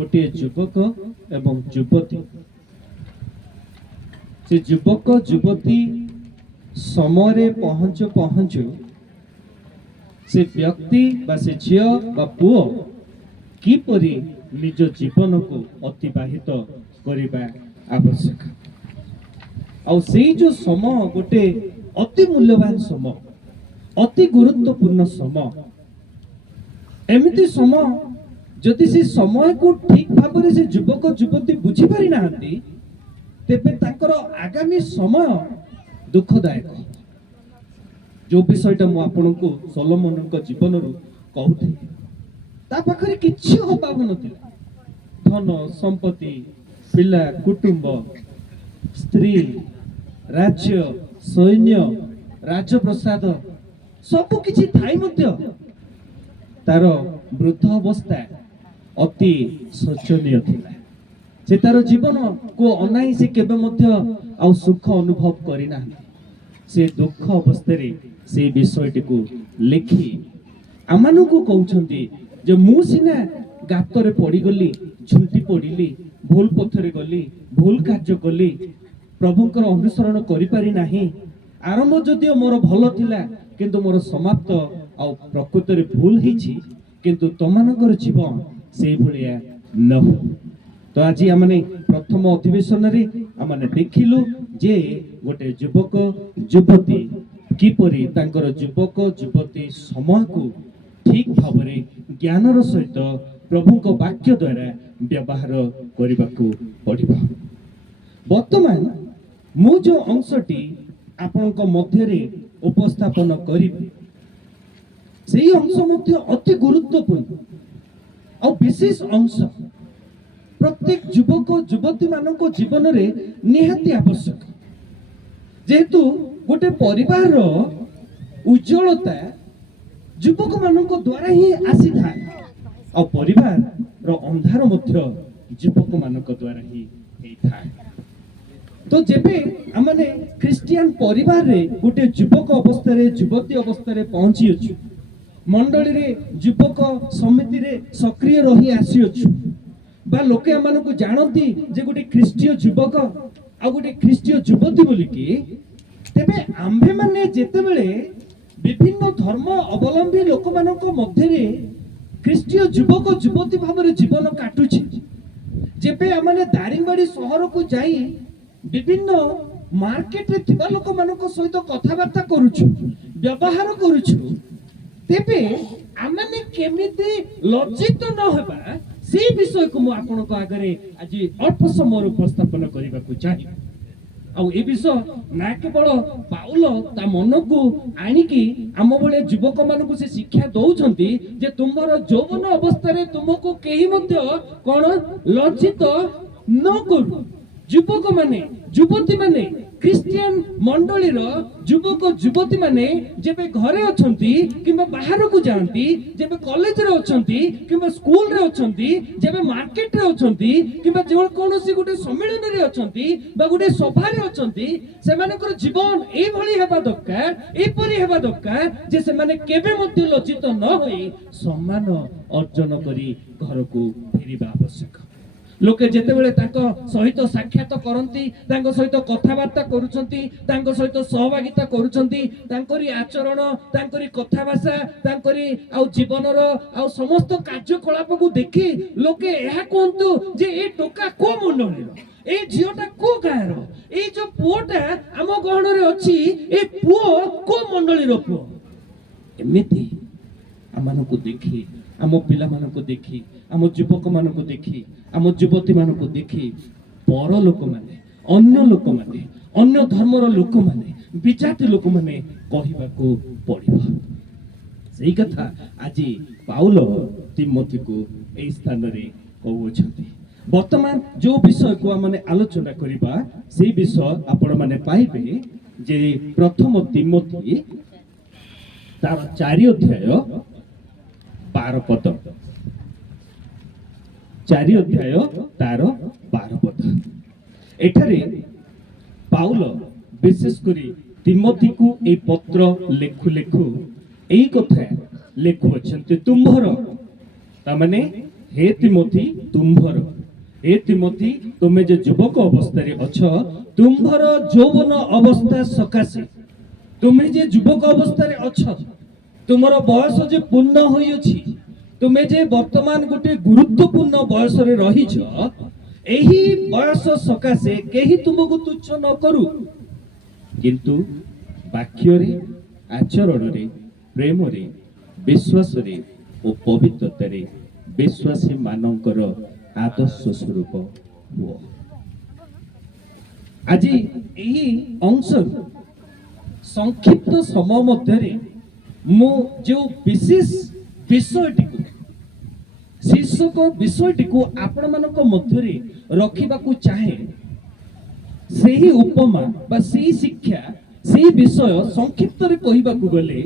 गोटे युवक एवं युवती से युवक युवती समय पहुंचु पहुंचु से व्यक्ति बा से झियो बा पुओ किपरि निज जीवन को अतिबाहित करने आवश्यक आउ से जो समय गोटे अति मूल्यवान समय अति गुरुत्वपूर्ण समय एमती समय जदि से समय को ठीक भाव से युवक युवती बुझी पारि नाहंती तेबे ताकर आगामी समय दुखदायक जो विषयटा मु आपनको सोलोमन जीवन रु कहूथि ता पाखरे किछि अभाव नथिला धन संपत्ति पिला कुटुंब स्त्री राज्य सैन्य राजप्रसाद सब किछि थाई मध्य तार वृद्ध अवस्था अति शोचनीय थिला से तार जीवन को अनाई से केबे मध्य आउ सुख अनुभव करिना से दुख अवस्था से विषयटी को लिखि आमानु को कहउछंती जे मु सिना गातरे पड़ी गली झुंटी पड़िली भूल पथरे गली भूल कार्य कली प्रभुंकर अनुसरण करि पारि नाही आरंभ जदिओ मोर भल थिला किंतु मोर समाप्त आ प्रकृत रे भूल हिछि किंतु तमानकर जीवन से भलिया न हो तो आज आमने प्रथम अधिवेशन रे आमने देखिलु जे गोटे युवक युवती किपरि तांकर युवक युवती समय को ठीक भाव रे ज्ञानर सहित प्रभुक वाक्य द्वारा व्यवहार करने को पड़िबा वर्तमान मु जो अंशटी आपनक मध्य रे उपस्थापन करिबी सेही अंश मध्य अति गुरुत्वपूर्ण और विशेष अंश प्रत्येक युवक युवती मानक जीवन रे निहाती आवश्यक जेहेतु गोटे परिवार उज्जवलता युवक मानक द्वारा ही आसी था और परिवार रो अंधार मध्य युवक मानक द्वारा ही था तो जेबे आमने क्रिश्चियन परिवार रे गोटे युवक अवस्था रे युवती अवस्था रे पहुंची अछु मंडली रे युवक समिति रे सक्रिय रही आसी अछु बा लोके आमानकु जानती जे गोटे ख्रीष्टीय युवक आ गोटे ख्रीष्टीय युवती बोली कि तेबे आम्भे माने जेते बेले विभिन्न धर्म अवलंबी लोक मानक मध्य रे ख्रीष्टीय युवक युवती भाव रे जीवन काटुछि जेबे आमाने दारिंगबाड़ी शहर को जाई विभिन्न मार्केट रे थिबा लोक मानक सहित कथाबार्ता करूछु व्यवहार करूछु तेबे आमाने केमिति लज्जित न हेबा से विषय को मु आपनको आगरे आज अल्प समय उपस्थापन करबा को चाहि आ ए विषय ना केवल पाउल ता मन को आनिकी आम बळे युवक मान को से शिक्षा दउछंती जे तुमरो यौवन अवस्था रे तुमको केही मध्य कोन लज्जित न करू युवक माने युवती माने क्रिश्चियन मंडली रो युवक युवती माने जेबे घरे अछंती किबा बाहर को जानती जेबे कॉलेज रे अछंती किबा स्कूल रे अछंती जेबे मार्केट रे अछंती किबा जे कोनोसी गुटे सम्मेलन रे अछंती बा गुटे सभा रे अछंती से मानकर जीवन ए भली हेबा दरकार ए परि हेबा दरकार जे से माने केबे मध्ये लज्जित न होई सम्मान अर्जन करी घर को फेरिबा आवश्यक लोके जेते बेले ताको सहित साक्षात करंती तांको सहित कथाबार्ता करूछंती तांको सहित सहभागिता करूछंती तांकरी आचरण तांकरी कथा भाषा तांकरी आ जीवनर आ समस्त कार्यकलाप को देखि लोके एहा कोंतु जे ए टोका को मंडलीर ए झियोटा को गायरो ए जो पुओटा आम गहण रे अछि ए पुओ को मंडलीर पुओ एमिति आमानको देखि आम पिला मानको देखि आम युवक मानको देखि आम युवती मानको देखि पर लोक माने अन्य धर्मर लोक माने विजाति लोक माने कहिबाको पड़िबो सेही कथा आज पाउल तिमोथी को एई स्थान रे कहउछंती वर्तमान जो विषय को माने आलोचना करिबा सेही विषय आपण माने पाइबे जे प्रथम तिमोथी तार 4 अध्याय 12 पद 4 अध्याय तार 12 पद एठारे पाउल विशेष करी तिमोथी को ए पत्र लेखु लेखु एई कथा लेखु अछंती तुम्भर ता माने हे तिमोथी तुम्भर हे तिमोथी तुमे जे युवक अवस्था रे अछ तुम्भर यौवन अवस्था सकाशे तुमे जे युवक अवस्था रे अछ तुमर बयस जे पूर्ण होई अछि तुमे जे वर्तमान गोटे गुरुत्वपूर्ण बयस रे रहिछ एही बयस सकाशे केही तुमको तुच्छ न करू किंतु वाक्य रे आचरण रे प्रेम रे विश्वास रे और पवित्रता रे विश्वासी मानकर आदर्श स्वरूप हुआ। आज यही अंश संक्षिप्त समय मध्य मु जो विशेष विषयटी शीर्षक विषयटी को आपण मानक मध्य रखा चाहे से ही उपमा बा से शिक्षा से विषय संक्षिप्त रे कहबाकू गले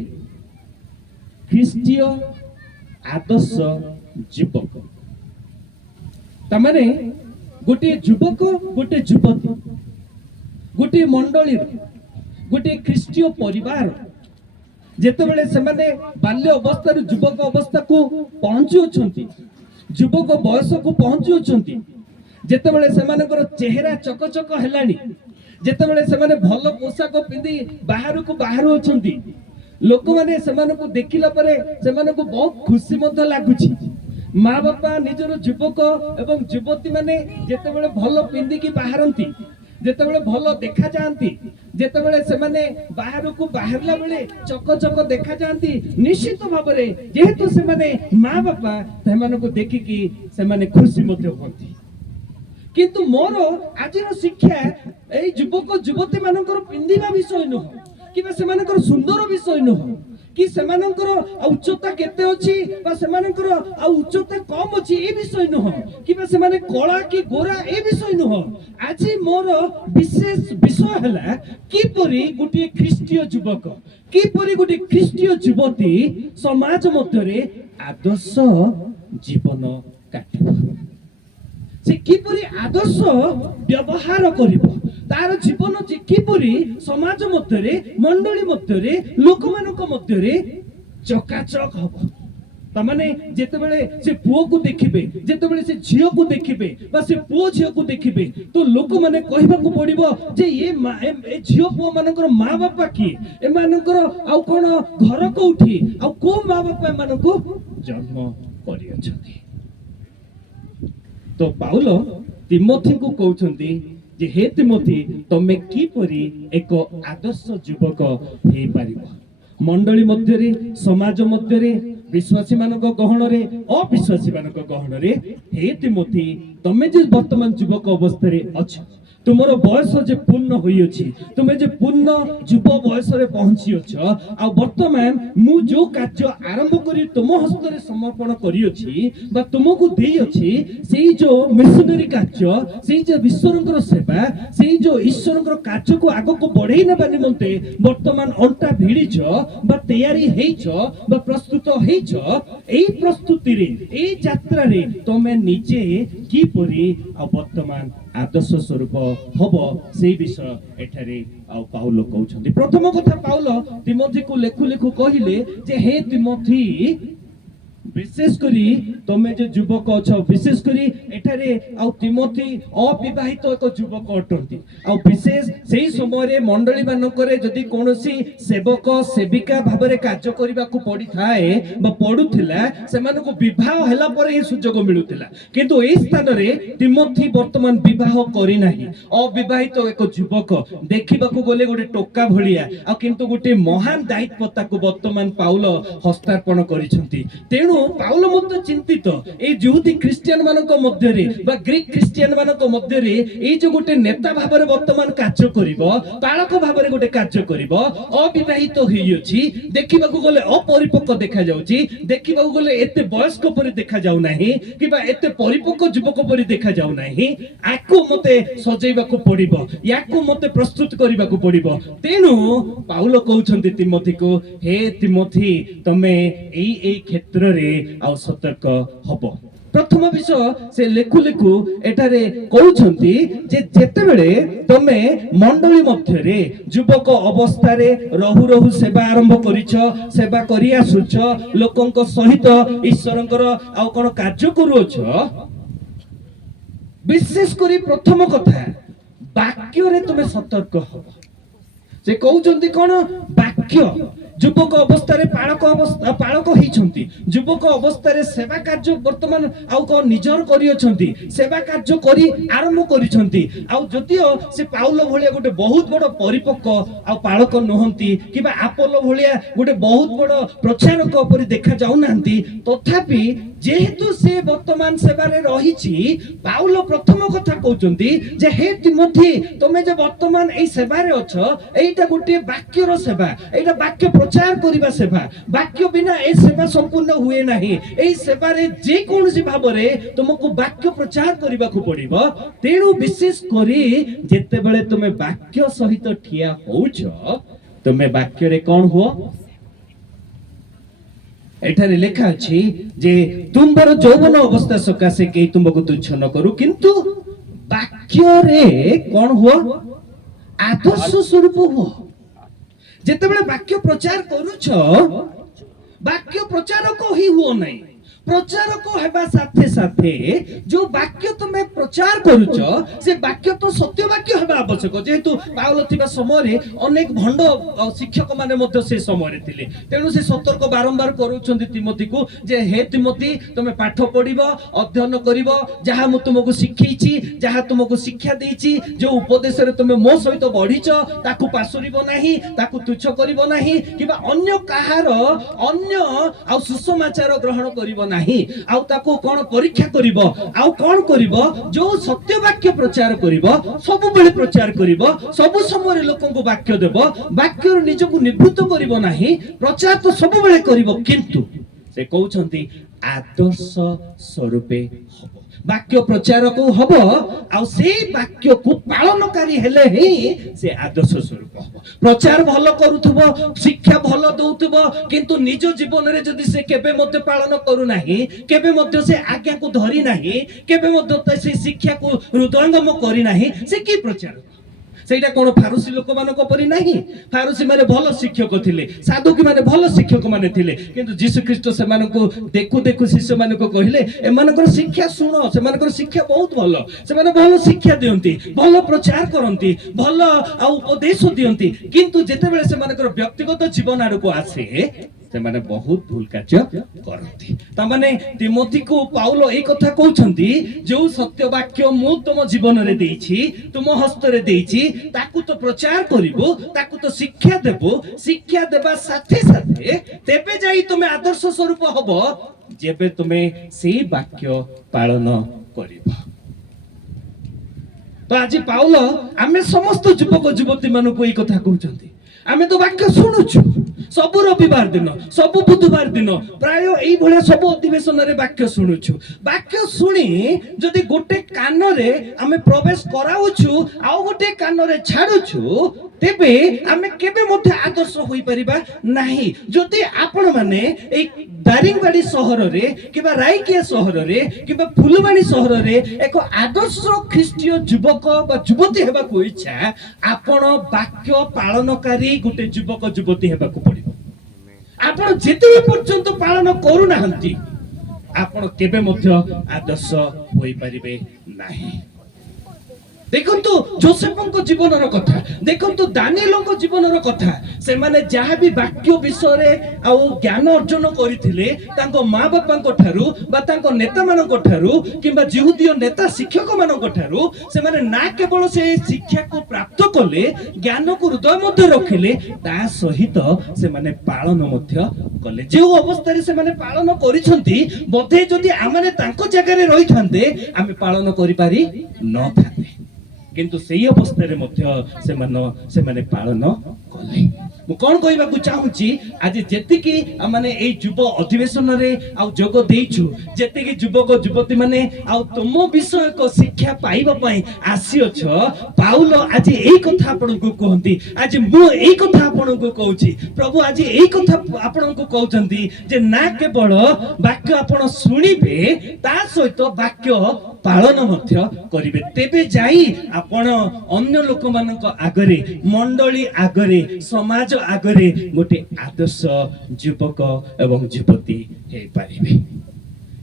ख्रीष्टीय आदर्श युवक तमाने गोटे युवक गोटे युवती गोटे मंडली गोटे ख्रीष्टीय परिवार जेतेबेले सेमाने बाल्य अवस्था युवक अवस्था को पहुंचुछंती युवक बयस को पहुंचुछंती जेतेबेले सेमानकर चेहरा चकचक हेलानी जेतेबेले सेमाने भल पोशाक पिंदी बाहर को बाहर अछंती लोक माने सेमानकु देखिला परे सेमानकु बहुत खुशी मध्य लागुची माँ बापा निजर युवक एवं युवती माने जेतेबेले भल पिंदी की बाहरंती जेतेबेले भल देखा जाती जेतेबेले सेमाने बाहर को बाहरला बेले चकचक देखा जाती निश्चित भाव रे जेहेतु सेमाने माँ बापा सेमानकु देखिकी सेमाने खुशी मध्य होती किंतु मोर आजिर शिक्षा ए युवक युवती मानकर पिंदिबा विषय नुह कि सेमानकर सुंदर विषय नुह कि सेमानकर उच्चता केते अछि बा सेमानकर उच्चता कम अछि ए विषय नुह कि सेमाने कला कि गोरा ए विषय नुह आज मोर विशेष विषय हला कि परि गुटी ख्रीष्टीय युवक कि परि गुटी ख्रीष्टीय युवती समाज मध्य रे आदर्श जीवन काटिबो से किपरि आदर्श व्यवहार करिबो तार जीवन जे किपरि समाज मध्य रे मंडली मध्य रे लोक मानक मध्य रे चकाचक हबो तमाने जेतेबेले से पुओ को देखिबे जेतेबेले से झियो को देखिबे बा से पुओ झियो को देखिबे तो लोक माने कहबा को पड़िबो जे ए झियो पुओ मानकर माँ बापा की ए मानकर आ कोन घर कोठी आ को माँ बापा मानको जन्म करि अछथि तो पाउल तिमोथी को कहउछंती जे हे तिमोथी तमे की परी एक आदर्श युवक हे पारिबो मंडली मध्य रे समाज मध्य रे विश्वासी मानक गहन रे अविश्वासी मानक गहन रे हे तिमोथी तमे जे वर्तमान युवक अवस्था रे अछ तुमर बयस जे पूर्ण होई अछि तुमे जे पूर्ण युव बयस रे पहुंची अछ आ वर्तमान मु जो कार्य आरंभ करी तुम हस्त रे समर्पण करी अछि बा तुमको देई अछि सेही जो मिशनरी कार्य सेही जो ईश्वरकर सेवा सेही जो ईश्वरकर कार्य को आगो को बढ़ेई नेबा निमंते वर्तमान अंटा भिड़ीछ बा तैयारी हेइछ बा प्रस्तुत हेइछ एई प्रस्तुति रे एई यात्रा रे तमे निजे की परी आ वर्तमान आदर्श स्वरूप हब से विषय एठारे पाउल कहउछन्ति प्रथम कथा पाउल तिमोथी को लेखु लेखु कहिले जे हे तिमोथी विशेष करी तमे जे युवक अछ विशेष करी एठारे तिमोथी अविवाहित एक युवक अटंती विशेष सेही समय रे मंडली मानकरे जदि कोनोसी सेवक सेविका भाबरे कार्य करिबा को पड़ी थाए बा पडुथिला सेमानको विवाह हला परे ही सुजोग मिलुथिला किंतु एई स्थान रे तिमोथी वर्तमान विवाह करि नाही अविवाहित एक युवक देखिबा को गले गोटे टोका भलिया किंतु गोटे महान दायित्वता को वर्तमान पाउल हस्तार्पण करिसंती तेणु पाउल मध्य चिंतित ए यहूदी क्रिश्चियन मानक मध्य रे बा ग्रीक क्रिश्चियन मानक मध्य रे ए जो गोटे नेता भाबरे वर्तमान कार्य करिवो पालक भाबरे गोटे कार्य करिवो अविवाहित होई अछि देखिबा को गले अपरिपक्व देखा जाउची देखिबा को गले एते वयस्क परि देखा जाउ नाही किबा एते परिपक्व युवक परि देखा जाउ नाही आकु मते सजेइबा को पड़िबो याकु मते प्रस्तुत करिबा को पड़िबो तेनु पाउल कहउछन्ति तिमोथी को हे तिमोथी तमे एई क्षेत्र रे सतर्क हब प्रथम विषय से लेखु लेखु एठारे कहउछंती जे जेतेबेले तमे मंडली मध्यरे युवक अवस्था रे रहु रहु सेवा आरंभ करिछ सेवा करि आसुछ लोकंक सहित ईश्वरंकर आ कोन कार्य करूछ विशेष करी प्रथम कथा वाक्य रे तुमे सतर्क हो से कहउछंती कोन वाक्य युवक अवस्था रे पालक होइछंती युवक अवस्था रे सेवा कार्य वर्तमान आउ को निजर करी अछंती सेवा कार्य करी आरंभ करिछंती आउ जतियो से पाउल भलिया गोटे बहुत बड़ परिपक्व आउ पालक नहंती किबा आपोलो भलिया गोटे बहुत बड़ प्रचारक परि देखा जाउ नांती तथापि जेहेतु से वर्तमान सेवा रे रहिछि पाउल प्रथम कथा कहउछंती जे हे तिमोथी तमे जे वर्तमान एई सेवा रे अछ एईटा गोटे वाक्य रो सेवा एईटा वाक्य प्रचार करिबा सेवा वाक्य बिना ए सेवा संपूर्ण हुए नाही एई सेवा रे जे कोनसी भाव रे तुमको वाक्य प्रचार करिबा को पड़िबो तेणु विशेष करी जेते बेले तुमे वाक्य सहित ठिया होउछ तुमे वाक्य रे कोन हो एठारे लिखा अछि जे तुमर यौवन अवस्था सकासे के तुमको तुच्छ न करू किंतु वाक्य रे कोन हो आदर्श स्वरूप हो जेतेबेले वाक्य प्रचार करूछ वाक्य प्रचारक ही हुओ नहीं प्रचारक हेबा साथे साथे जो वाक्य तुमे प्रचार करूछ से वाक्य तो सत्य वाक्य हेबा आवश्यक जेहेतु पाउल थिबा समय रे अनेक भंड शिक्षक माने मध्य से समय रे थिले तेनु से सतर्क बारंबार करूछंती तिमोथी को जे हे तिमोथी तुमे पाठ पढिबो अध्ययन करिवो जहा मु तुमको शिखैछि जहा तुमको शिक्षा देछि जो उपदेश रे तुमे मो सहित बढ़िछ ताकू पासुरिबो नाही ताकू तुच्छ करिवो नाही किबा अन्य काहार अन्य आ सुसमाचार ग्रहण करिवो नाही आउ ताको कोन परीक्षा करिवो आउ कोन करिवो जो सत्य वाक्य प्रचार करिवो सब बेले प्रचार करिवो सब समय लोकन को वाक्य देबो वाक्य निज को निवृत्त करिवो नाही प्रचार तो सब बेले करिवो किंतु से कहउछंती आदर्श स्वरूपे हबो वाक्य प्रचार को हबो आ से वाक्य को पालनकारी हेले ही से आदर्श स्वरूप हबो प्रचार भलो करूथबो शिक्षा भलो दउथबो किंतु निज जीवन रे जदी से केबे मते पालन करू नाही केबे मते से आज्ञा को धरि नाही केबे मते से शिक्षा को हृदयंगम करी नाही से की प्रचार सेटा कोन फारूसी लोक मानको परि नाही फारूसी माने भलो शिक्षक थिले साधुकी माने भलो शिक्षक माने थिले किंतु यीशु ख्रीष्ट से मानको देखु देखु शिष्य मानको कहिले ए मानकर शिक्षा सुनो से मानकर शिक्षा बहुत भलो से माने भलो शिक्षा दियंती भलो प्रचार करंती भलो आ उपदेश दियंती किंतु जेते बेले से मानकर व्यक्तिगत जीवन आडको आसे से माने बहुत भूल कार्य करंती ता माने तिमोथी को पाउल ए कथा कहउछंती जो सत्य वाक्य मु तुम जीवन रे देछि तुम हस्त रे देछि ताकू तो प्रचार करिवो ताकू तो शिक्षा देबा साथे साथे तेबे जाई तुमे आदर्श स्वरूप हबो जेबे तुमे से वाक्य पालन करिवो तो आज पाउल आमे समस्त युवक युवती मानको ए कथा कहउछंती आमे तो वाक्य सुनुछु सब रविवार दिन सब बुधवार दिन प्राय एई भले सब अधिवेशन रे वाक्य सुनुछु वाक्य सुनी जदि गोटे कान रे आमे प्रवेश कराउछु आ गोटे कान रे छाडुछु तेबे आमे केबे मध्ये आदर्श होई परिबा नाही जदि आपण माने एई दारिंगबाड़ी सहर रे किबा रायकिया सहर रे किबा फुलबाणी सहर रे एक आदर्श ख्रीस्टीय युवक बा युवती हेबा को इच्छा आपण वाक्य पालनकारी गोटे युवक युवती हेबा को पड़िबो आपण जेते पर्यंत पालन करू नाहंती आपण केबे मध्ये आदर्श होई परिबे नाही देखंतु जोसेफଙ୍କ जीवनर कथा देखंतु दानिएलଙ୍କ जीवनर कथा से माने जहा भी वाक्य विषय रे आ ज्ञान अर्जन करिथिले तांको मां बापांको ठारू बा तांको नेता माननको ठारू किबा यहूदीय नेता शिक्षक माननको ठारू से माने ना केवल से शिक्षा को प्राप्त कले ज्ञान को हृदय मध्ये रखिले ता सहित से माने पालन मध्ये कले जे अवस्था रे से माने पालन करिसंती बधे जदि आमाने तांको जगह रे रहि थांते आमे पालन करि पारि न थाते किंतु सेही अवस्था रे मध्य से माने पालन कले ମୁଁ କଣ କହିବାକୁ ଚାହୁଁଛି ଆଜି ଯେତିକି ମାନେ ଏଇ ଯୁବ ଅଧିବେଶନରେ ଆଉ ଯୋଗ ଦେଇଛୁ, ଯେତିକି ଯୁବକ ଯୁବତୀ ମାନେ ଆଉ ତୁମ ବିଷୟକ ଶିକ୍ଷା ପାଇବା ପାଇଁ ଆସିଅଛ, ପାଉଲ ଆଜି ଏଇ କଥା ଆପଣଙ୍କୁ କୁହନ୍ତି, ଆଜି ମୁଁ ଏଇ କଥା ଆପଣଙ୍କୁ କହୁଛି, ପ୍ରଭୁ ଆଜି ଏଇ କଥା ଆପଣଙ୍କୁ କହୁଛନ୍ତି ଯେ ନା କେବଳ ବାକ୍ୟ ଆପଣ ଶୁଣିବେ, ତା ସହିତ ବାକ୍ୟ ପାଳନ ମଧ୍ୟ କରିବେ, ତେବେ ଯାଇ ଆପଣ ଅନ୍ୟ ଲୋକମାନଙ୍କ ଆଗରେ, ମଣ୍ଡଳୀ ଆଗରେ, ସମାଜ ଆଗରେ ଗୋଟେ ଆଦର୍ଶ ଯୁବକ ଏବଂ ଯୁବତୀ ହେଇପାରିବେ।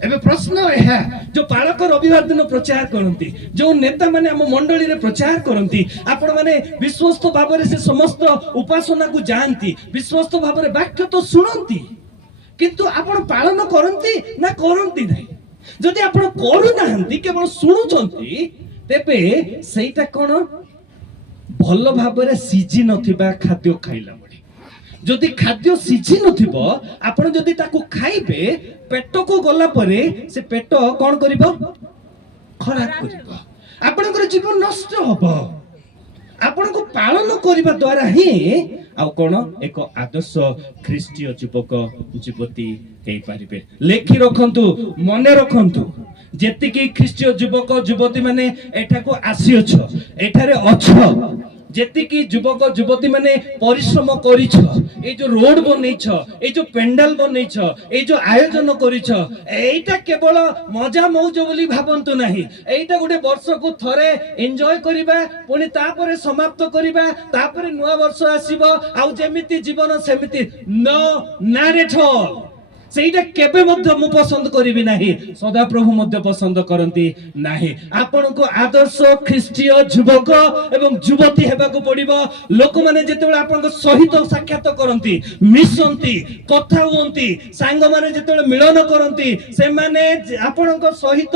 ଏବେ ପ୍ରଶ୍ନ ଏହା, ଯୋଉ ପାଳକ ରବିବାର ଦିନ ପ୍ରଚାର କରନ୍ତି, ଯୋଉ ନେତା ମାନେ ଆମ ମଣ୍ଡଳୀରେ ପ୍ରଚାର କରନ୍ତି, ଆପଣ ମାନେ ବିଶ୍ୱସ୍ତ ଭାବରେ ସେ ସମସ୍ତ ଉପାସନାକୁ ଯାଆନ୍ତି, ବିଶ୍ୱସ୍ତ ଭାବରେ ବାକ୍ୟ ତ ଶୁଣନ୍ତି, କିନ୍ତୁ ଆପଣ ପାଳନ କରନ୍ତି ନା କରନ୍ତି ନାହିଁ? ଯଦି ଆପଣ କରୁନାହାନ୍ତି, କେବଳ ଶୁଣୁଛନ୍ତି, ତେବେ ସେଇଟା କଣ ଭଲ ଭାବରେ ସିଝି ନଥିବା ଖାଦ୍ୟ ଖାଇଲା ଭଳି। ଯଦି ଖାଦ୍ୟ ସିଝି ନଥିବ, ଆପଣ ଯଦି ତାକୁ ଖାଇବେ, ପେଟକୁ ଗଲା ପରେ ସେ ପେଟ କଣ କରିବ? ଖରାପ କରିବ, ଆପଣଙ୍କର ଜୀବନ ନଷ୍ଟ ହବ। ଆପଣଙ୍କୁ ପାଳନ କରିବା ଦ୍ୱାରା ହିଁ ଆଉ କଣ ଏକ ଆଦର୍ଶ ଖ୍ରୀଷ୍ଟୀୟ ଯୁବକ ଯୁବତୀ ହେଇପାରିବେ। ଲେଖି ରଖନ୍ତୁ, ମନେ ରଖନ୍ତୁ, ଯେତିକି ଖ୍ରୀଷ୍ଟୀୟ ଯୁବକ ଯୁବତୀ ମାନେ ଏଠାକୁ ଆସିଅଛ, ଏଠାରେ ଅଛ, ଯେତିକି ଯୁବକ ଯୁବତୀ ମାନେ ପରିଶ୍ରମ କରିଛ, এই যে রোড বনেইছ, এই যে পেন্ডাল বনেইছ, এই যে আয়োজন করিছ, এইটা কেবল মজা মৌজ বলি ভাবন্তু ନାହିଁ, এইটা গোটে বর্ষকু থরে এনজয় করিবা, পুনি তাপরে সমাপ্ত করিবা, তাপরে নূয়া বর্ষ আসিব, আউ যেমিতি জীবন সেমিতি, নো নট এট অল। ସେଇଟା କେବେ ମଧ୍ୟ ମୁଁ ପସନ୍ଦ କରିବି ନାହିଁ, ସଦାପ୍ରଭୁ ମଧ୍ୟ ପସନ୍ଦ କରନ୍ତି ନାହିଁ। ଆପଣଙ୍କୁ ଆଦର୍ଶ ଖ୍ରୀଷ୍ଟୀୟ ଯୁବକ ଏବଂ ଯୁବତୀ ହେବାକୁ ପଡିବ। ଲୋକମାନେ ଯେତେବେଳେ ଆପଣଙ୍କ ସହିତ ସାକ୍ଷାତ କରନ୍ତି, ମିଶନ୍ତି, କଥା ହୁଅନ୍ତି, ସାଙ୍ଗମାନେ ଯେତେବେଳେ ମିଳନ କରନ୍ତି, ସେମାନେ ଆପଣଙ୍କ ସହିତ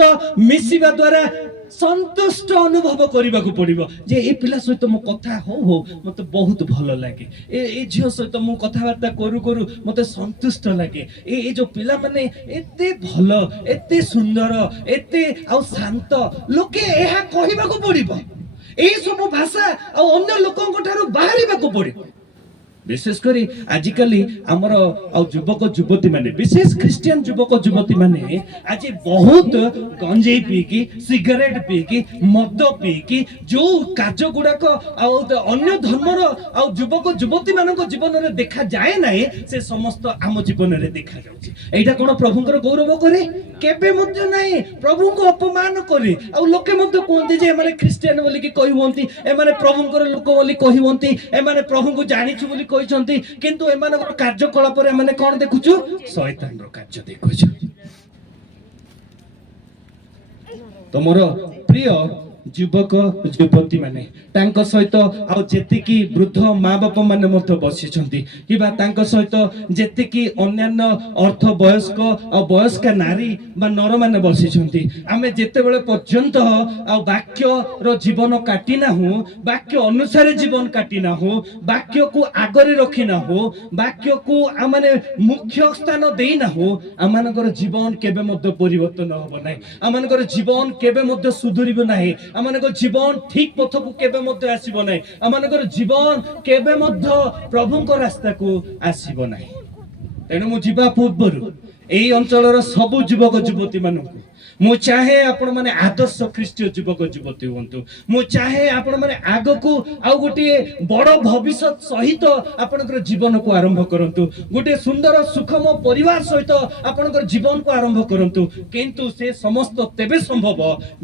ମିଶିବା ଦ୍ୱାରା ସନ୍ତୁଷ୍ଟ ଅନୁଭବ କରିବାକୁ ପଡିବ ଯେ ଏ ପିଲା ସହିତ ମୁଁ କଥା ହଉ ହଉ ମତେ ବହୁତ ଭଲ ଲାଗେ, ଏ ଝିଅ ସହିତ ମୁଁ କଥାବାର୍ତ୍ତା କରୁ କରୁ ମତେ ସନ୍ତୁଷ୍ଟ ଲାଗେ, ଏ ଯୋଉ ପିଲାମାନେ ଏତେ ଭଲ, ଏତେ ସୁନ୍ଦର, ଏତେ ଆଉ ଶାନ୍ତ, ଲୋକେ ଏହା କହିବାକୁ ପଡିବ। ଏଇ ସବୁ ଭାଷା ଆଉ ଅନ୍ୟ ଲୋକଙ୍କ ଠାରୁ ବାହାରିବାକୁ ପଡିବ। ବିଶେଷ କରି ଆଜିକାଲି ଆମର ଆଉ ଯୁବକ ଯୁବତୀ ମାନେ, ବିଶେଷ ଖ୍ରୀଷ୍ଟିଆନ ଯୁବକ ଯୁବତୀ ମାନେ ଆଜି ବହୁତ ଗଞ୍ଜେଇ ପିଇକି, ସିଗାରେଟ ପିଇକି, ମଦ ପିଇକି ଯୋଉ କାର୍ଯ୍ୟ ଗୁଡାକ ଆଉ ଅନ୍ୟ ଧର୍ମର ଆଉ ଯୁବକ ଯୁବତୀ ମାନଙ୍କ ଜୀବନରେ ଦେଖାଯାଏ ନାହିଁ, ସେ ସମସ୍ତ ଆମ ଜୀବନରେ ଦେଖାଯାଉଛି। ଏଇଟା କଣ ପ୍ରଭୁଙ୍କର ଗୌରବ କରେ? କେବେ ମଧ୍ୟ ନାହିଁ। ପ୍ରଭୁଙ୍କୁ ଅପମାନ କରେ। ଆଉ ଲୋକେ ମଧ୍ୟ କୁହନ୍ତି ଯେ ଏମାନେ ଖ୍ରୀଷ୍ଟିଆନ ବୋଲିକି କହି ହୁଅନ୍ତି, ଏମାନେ ପ୍ରଭୁଙ୍କର ଲୋକ ବୋଲି କହି ହୁଅନ୍ତି, ଏମାନେ ପ୍ରଭୁଙ୍କୁ ଜାଣିଛୁ ବୋଲି କହିଛନ୍ତି, କିନ୍ତୁ ଏମାନଙ୍କର କାର୍ଯ୍ୟକଳାପରେ ଏମାନେ କଣ ଦେଖୁଛୁ? ଶୈତାନର କାର୍ଯ୍ୟ ଦେଖୁଛୁ। ତମର ପ୍ରିୟ ଯୁବକ ଯୁବତୀ ମାନେ ତାଙ୍କ ସହିତ ଆଉ ଯେତିକି ବୃଦ୍ଧ ମା ବାପା ମାନେ ମଧ୍ୟ ବସିଛନ୍ତି, କିମ୍ବା ତାଙ୍କ ସହିତ ଯେତିକି ଅନ୍ୟାନ୍ୟ ଅର୍ଥ ବୟସ୍କ ଆଉ ବୟସ୍କା ନାରୀ ବା ନର ମାନେ ବସିଛନ୍ତି, ଆମେ ଯେତେବେଳେ ପର୍ଯ୍ୟନ୍ତ ଆଉ ବାକ୍ୟର ଜୀବନ କାଟି ନାହୁଁ, ବାକ୍ୟ ଅନୁସାରେ ଜୀବନ କାଟି ନାହୁଁ, ବାକ୍ୟକୁ ଆଗରେ ରଖି ନାହୁଁ, ବାକ୍ୟକୁ ଆମେ ମୁଖ୍ୟ ସ୍ଥାନ ଦେଇନାହୁଁ, ଆମମାନଙ୍କର ଜୀବନ କେବେ ମଧ୍ୟ ପରିବର୍ତ୍ତନ ହବ ନାହିଁ, ଆମମାନଙ୍କର ଜୀବନ କେବେ ମଧ୍ୟ ସୁଧୁରିବ ନାହିଁ, ଆମମାନଙ୍କ ଜୀବନ ଠିକ ପଥକୁ କେବେ ମଧ୍ୟ ଆସିବ ନାହିଁ, ଆମମାନଙ୍କର ଜୀବନ କେବେ ମଧ୍ୟ ପ୍ରଭୁଙ୍କ ରାସ୍ତାକୁ ଆସିବ ନାହିଁ। ତେଣୁ ମୁଁ ଯିବା ପୂର୍ବରୁ ଏଇ ଅଞ୍ଚଳର ସବୁ ଯୁବକ ଯୁବତୀ ମାନଙ୍କୁ ମୁଁ ଚାହେଁ ଆପଣ ମାନେ ଆଦର୍ଶ ଖ୍ରୀଷ୍ଟୀୟ ଯୁବକ ଯୁବତୀ ହୁଅନ୍ତୁ। ମୁଁ ଚାହେଁ ଆପଣ ମାନେ ଆଗକୁ ଆଉ ଗୋଟିଏ ବଡ଼ ଭବିଷ୍ୟତ ସହିତ ଆପଣଙ୍କର ଜୀବନକୁ ଆରମ୍ଭ କରନ୍ତୁ, ଗୋଟିଏ ସୁନ୍ଦର ସୁଖମ ପରିବାର ସହିତ ଆପଣଙ୍କର ଜୀବନକୁ ଆରମ୍ଭ କରନ୍ତୁ, କିନ୍ତୁ ସେ ସମସ୍ତ ତେବେ ସମ୍ଭବ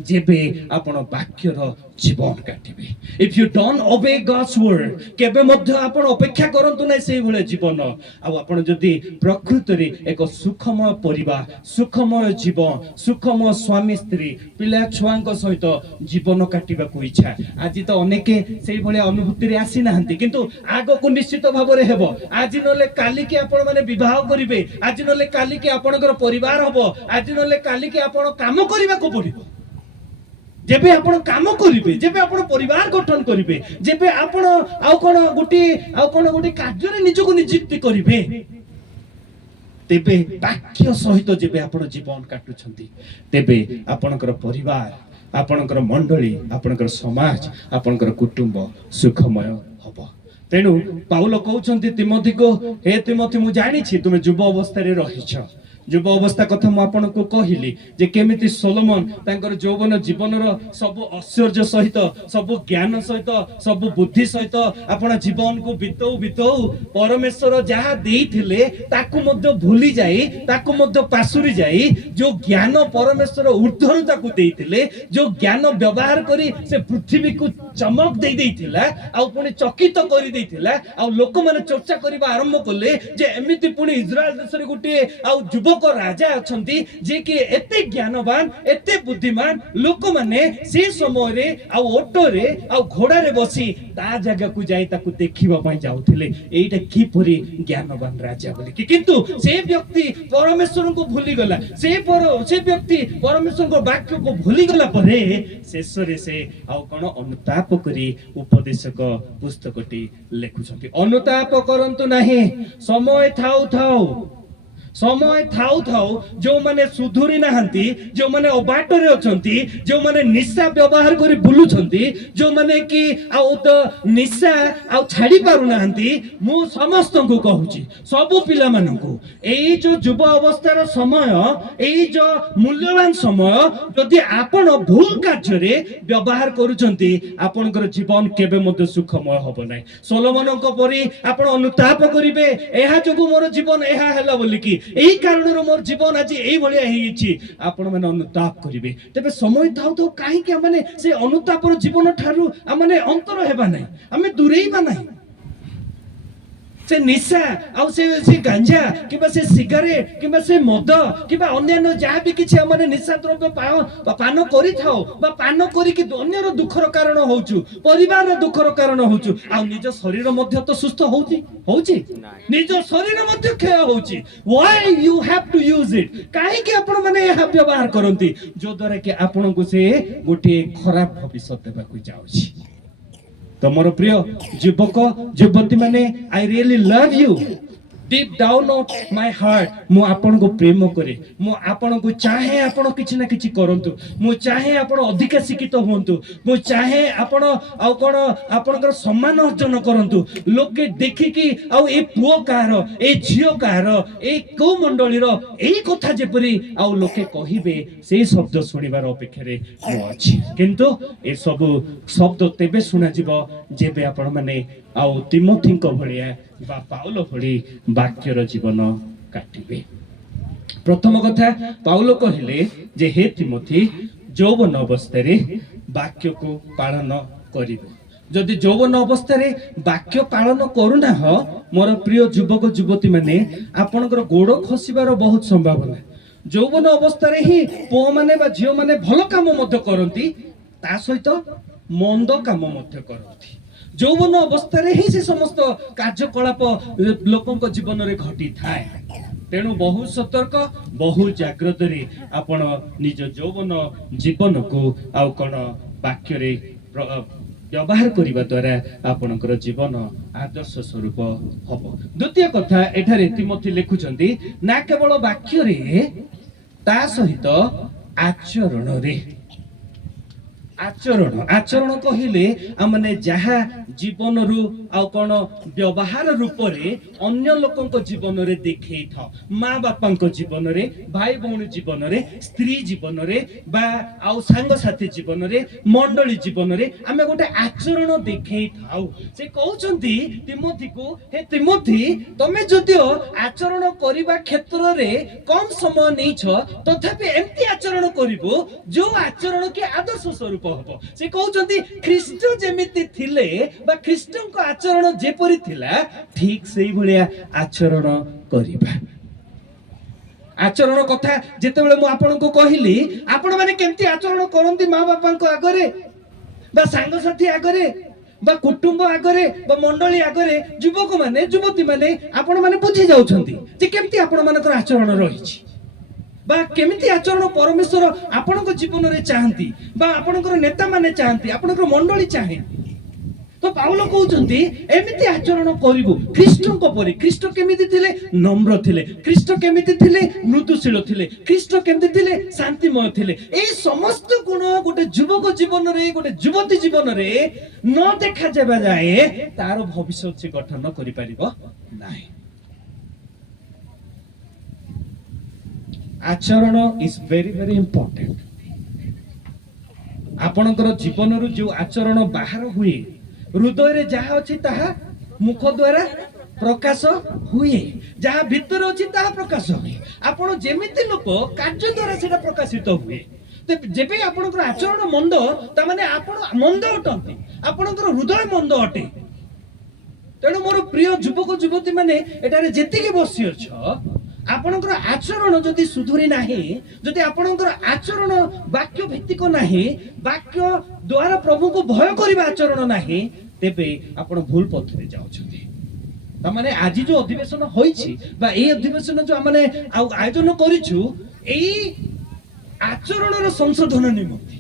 ଯେବେ ଆପଣ ବାକ୍ୟର ଜୀବନ କାଟିବେ। If you don't obey God's word, କେବେ ମଧ୍ୟ ଆପଣ ଅପେକ୍ଷା କରନ୍ତୁ ନାହିଁ ସେଇଭଳିଆ ଜୀବନ। ଆଉ ଆପଣ ଯଦି ପ୍ରକୃତରେ ଏକ ସୁଖମୟ ପରିବାର, ସୁଖମୟ ଜୀବନ, ସୁଖମୟ ସ୍ୱାମୀ ସ୍ତ୍ରୀ, ପିଲା ଛୁଆଙ୍କ ସହିତ ଜୀବନ କାଟିବାକୁ ଇଚ୍ଛା, ଆଜି ତ ଅନେକ ସେଇଭଳିଆ ଅନୁଭୂତିରେ ଆସିନାହାନ୍ତି, କିନ୍ତୁ ଆଗକୁ ନିଶ୍ଚିତ ଭାବରେ ହେବ। ଆଜି ନହେଲେ କାଲିକି ଆପଣ ମାନେ ବିବାହ କରିବେ, ଆଜି ନହେଲେ କାଲିକି ଆପଣଙ୍କର ପରିବାର ହବ, ଆଜି ନହେଲେ କାଲିକି ଆପଣ କାମ କରିବାକୁ ପଡିବ। ଯେବେ ଆପଣ କାମ କରିବେ, ଯେବେ ଆପଣ ପରିବାର ଗଠନ କରିବେ, ଯେବେ ଆପଣ ଆଉ କଣ ଗୋଟିଏ କାର୍ଯ୍ୟରେ ନିଜକୁ ନିଯୁକ୍ତି କରିବେ, ତେବେ ବାକ୍ୟ ସହିତ ଯେବେ ଆପଣ ଜୀବନ କାଟୁଛନ୍ତି, ତେବେ ଆପଣଙ୍କର ପରିବାର, ଆପଣଙ୍କର ମଣ୍ଡଳୀ, ଆପଣଙ୍କର ସମାଜ, ଆପଣଙ୍କର କୁଟୁମ୍ବ ସୁଖମୟ ହବ। तेणु पाउल कहउछन्ति तिमोथी को, हे तिमोथी मु जानिछि तुमे युव अवस्था रे रहिछ। युव अवस्था कथा मु आपनको कहिली जे केमिति सोलोमन तांकर यौवन जीवनर सब ऐश्वर्य सहित, सब ज्ञान सहित, सब बुद्धि सहित आपण जीवन को बितौ बितौ परमेश्वर जहा देइथिले ताकु मध्य भूली जाई, ताकु मध्य पासुरी जाई, जो ज्ञान परमेश्वर ऊर्ध्वरु ताकु देइथिले, जो ज्ञान व्यवहार करी से पृथ्वी को चमक देई देइथिला आ पुणी चकित करि देइथिला आ लोक माने चर्चा करिबा आरंभ कले जे एमिति पुणी इजराइल देश रे गुटे आ युवक राजा अछंती जे कि एते ज्ञानवान एते बुद्धिमान लोक माने से समय रे आ ऑटो रे आ घोड़ा रे बसी ता जगह को जाई ताकु देखिबा पई जाउथिले एटा की परी ज्ञानवान राजा बोली कि किंतु से व्यक्ति परमेश्वर को भूली गला, से व्यक्ति परमेश्वर को वाक्य को भूली गला परे शेष रे से आ कोन अनुताप करी उपदेशक पुस्तकटी लेखुछंती। अनुताप करंतु नाही, समय थाउ थाउ, समय थाउ थाउ जो माने सुधुरी नाहंती, जो माने अबाटरे अछंती, जो माने निशा व्यवहार करी बुलुछंती, जो माने कि आउ तो निशा आउ छाड़ी पारु नाहंती, मु समस्त को कहूची सब पिला मानकु एई जो युवा अवस्थार समय, एई जो मूल्यवान समय जदि आपण भूल कार्य रे व्यवहार करूछंती आपनकर जीवन केबे मते सुखमय होबो नै। सोलोमनक परी आपण अनुताप करिवे एहा जगु मोर जीवन एहा हैला बोली कि एही कारण मोर जीवन आज एही भलिया हेइछि, आपण माने अनुताप करिवे। तबे समय थाउ थाउ काहे कि माने से अनुतापर जीवन ठारू माने अंतर हेबा नै, आमे दूरेइबा नै। से निशा आउ से गांजा किबा से सिगारेट किबा से मद किबा अन्य जहाँ भी किछि माने निशा द्रव्य पान करि थाओ बा पान करी कि अन्यर दुखर कारण होउछु, परिवार दुखर कारण होउछु, आ निज शरीर मध्य तो सुस्थ होउछि निज शरीर मध्य क्षय होउछि। Why you have to use it, काहे कि आपण माने यह व्यवहार करंती जो द्वारा कि आपण को से गोटे खराब भविष्य देबा को जाउछि। तो मोर प्रिय युवक युवती माने I really love you deep down of my heart, मु आपन को प्रेम करे, मु आपन को चाहे आपन किछि ना किछि करंतु, मु चाहे आपन अधिक शिक्षित होंतु, मु चाहे आपन आ कोन आपनकर सम्मान अर्जन करंतु, लोके देखि कि आ ए पुओ कार ए झियो कार ए को मंडलीर एई कथा जेपरि आ लोके कहिबे सेई शब्द सुनिबार अपेक्षा रे मु अछि। किंतु ए सब शब्द तेबे सुना जिवो जेबे आपन माने आ तिमोथी को भलिया बा पाउल भली वाक्यर जीवन काटिबे। प्रथम कथा पाउल कहिले जे हे तिमोथी यौवन अवस्था रे वाक्य को पालन करिबो। जदि यौवन अवस्था रे वाक्य पालन करूना हो मोर प्रिय युवक युवती माने आपनकर गोड़ खसिबार बहुत संभावना। यौवन अवस्था रे ही पो माने बा झियो माने भलो काम मध्य करंती, ता सहित मंद काम मध्य करंती। यौवन अवस्था रे ही से समस्त कार्यकलाप लोकंक जीवन रे घटी थाए। तेणु बहु सतर्क बहु जाग्रत रे आपण निज यौवन जीवन को आ कोन वाक्य रे व्यवहार करिबा द्वारा आपनकर जीवन आदर्श स्वरूप हबो। द्वितीय कथा एठारे तिमोथी लेखुचंती ना केवल वाक्य रे ता सहित आचरण रे। आचरण आचरण कहिले आमने जहा जीवन रु आ कोन व्यवहार रूप रे अन्य लोकंक जीवन रे देखै था, माँ बापांक जीवन रे, भाई भौणी जीवन रे, स्त्री जीवन रे बा आ संग साथी जीवन रे, मंडली जीवन रे आमे गोटे आचरण देखै थाउ। से कहउचंती तिमोथी को, हे तिमोथी तमे जदियो आचरण करिबा क्षेत्र रे कम समय नै छ तथापि एम्ति आचरण करिवो जो आचरण के आदर्श स्वरूप हबो। से कहउचंती ख्रीष्ट जेमिति थिले बा ख्रीष्टंक आचरण जेपरि थिला ठीक सेही भलिया आचरण करिबा। आचरण कथा जेतेबेले मु आपनको कहिली आपण माने केमति आचरण करंती माँ बापांको आगरे बा संग साथी आगरे बा कुटुंब आगरे बा मंडली आगरे युवक माने युवती माने आपण माने बुझी जाउछंती जे केमति आपण मानकर आचरण रहिछि बा केमिति आचरण परमेश्वर आपणको जीवन रे चाहंती बा आपणकर नेता माने चाहंती, आपणकर मंडली चाहे। तो पाउल कहउचंती एमिति आचरण करिवु ख्रीष्टଙ୍କ परि। ख्रीष्ट केमिति थिले? नम्र थिले। ख्रीष्ट केमिति थिले? मृदुशील थिले। ख्रीष्ट केमिति थिले? शांतिमय थिले। ए समस्त गुण गोटे युवक जीवन रे गोटे युवती जीवन रे न देखा जेबा जाए तार भविष्य से गठन करि परिबो नाही। आचरण इज वेरी वेरी इंपोर्टेंट। आपणकर जीवन रु जो आचरण बाहर हुए हृदय रे जहा अछि ताहा मुख द्वारा प्रकाश हुए, जहा भीतर अछि ताहा प्रकाश हुए। आपण जेमिति लोक कार्य द्वारा सेटा प्रकाशित हुए। तो जेबे आपणकर आचरण मंद ता माने आपण मंद अटंती, आपणकर हृदय मंद अटे। तेणु मोर प्रिय युवक युवती माने एटारे जेतिके बसी अछ आपणकर आचरण जदि सुधुरी नाही, जदि आपणकर आचरण वाक्य भित्तिक नाही, वाक्य द्वारा प्रभु को भय करिबा आचरण नाही, तेबे आपण भूल पथरे जाउछथि। तमाने आज जो अधिवेशन होईछि बा ए अधिवेशन जो आमाने आयोजन करिछु एई आचरणर संशोधन निमंते,